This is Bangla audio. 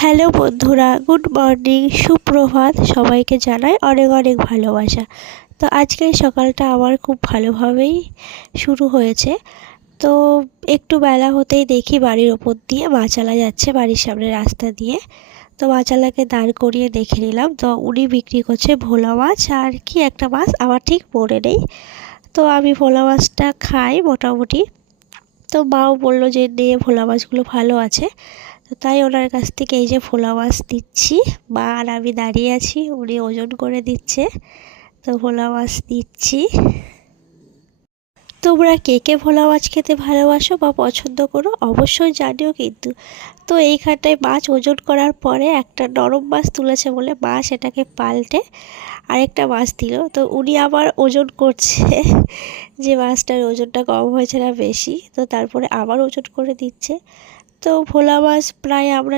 হ্যালো বন্ধুরা, গুড মর্নিং, সুপ্রভাত। সবাইকে জানাই অনেক অনেক ভালোবাসা। তো আজকের সকালটা আমার খুব ভালোভাবেই শুরু হয়েছে। তো একটু বেলা হতেই দেখি বাড়ির ওপর দিয়ে মাছালা যাচ্ছে, বাড়ির সামনে রাস্তা দিয়ে। তো মাছালাকে দাঁড় করিয়ে দেখে নিলাম। তো উনি বিক্রি করছে ভোলা মাছ আর কি একটা মাছ আমার ঠিক মনে নেই। তো আমি ভোলা মাছটা খাই মোটামুটি। তো মাও বললো যে নে, ভোলা মাছগুলো ভালো আছে। তো তাই ওনার কাছ থেকে এই যে ভোলা মাছ দিচ্ছি। মা আর আমি দাঁড়িয়ে আছি, উনি ওজন করে দিচ্ছে। তো ভোলা মাছ দিচ্ছি। তোমরা কে কে ভোলা মাছ খেতে ভালোবাসো বা পছন্দ করো অবশ্যই জানিও কিন্তু। তো এইখানটায় মাছ ওজন করার পরে একটা নরম মাছ তুলেছে বলে মা সেটাকে পাল্টে আরেকটা মাছ দিল। তো উনি আবার ওজন করছে যে মাছটার ওজনটা কম হয়েছে না বেশি। তো তারপরে আবার ওজন করে দিচ্ছে। তো ভোলা মাছ প্রায় আমরা